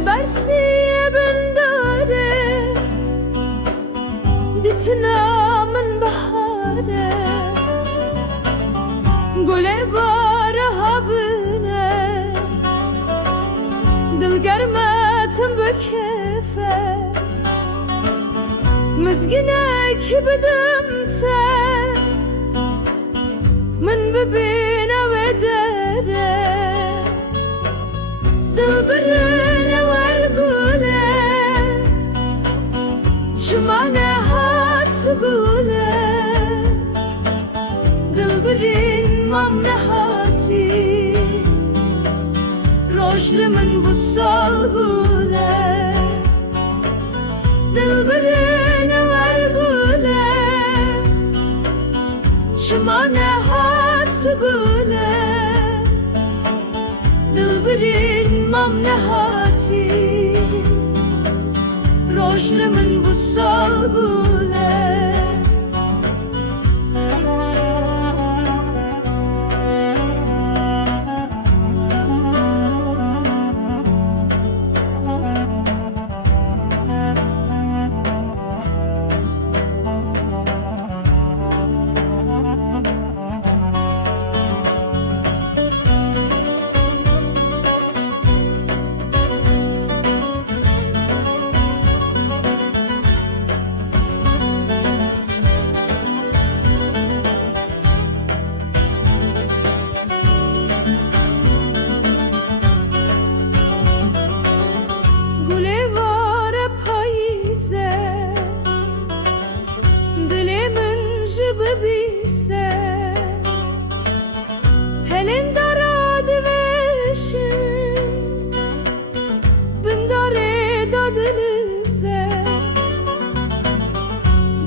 برسی بنداره دیتنا من بهاره گله واره هاونه دل گرمتم بکفه مزگینه که بدم ته من ببینه و داره دل برنه ورگوله شمانه هات سگوله دل برین مام نهاتی روشل من بسال گوله دل برنه ورگوله شمانه هات سگوله دل برین مام نهاتی روشل من بسال گوله ببیسه هلن دارد وشم بنداره دادلزه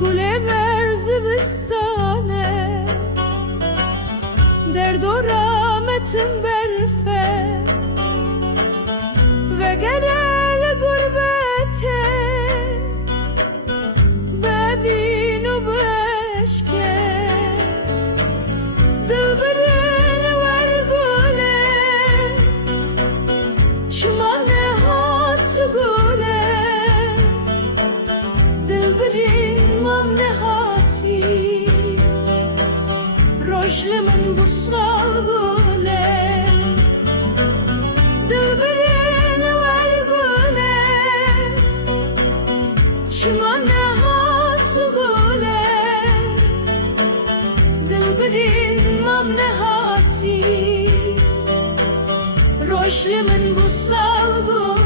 گله ورز بستانه درد و رامتم برفه و گرل گربته ببین و بشکه دل برنه ورگوله چمانه هات گوله دل برین مام نهاتی روشل من بسال گوله دل برنه ورگوله چمانه هات گوله دل برین مام نهاتی روشل من بسال گوله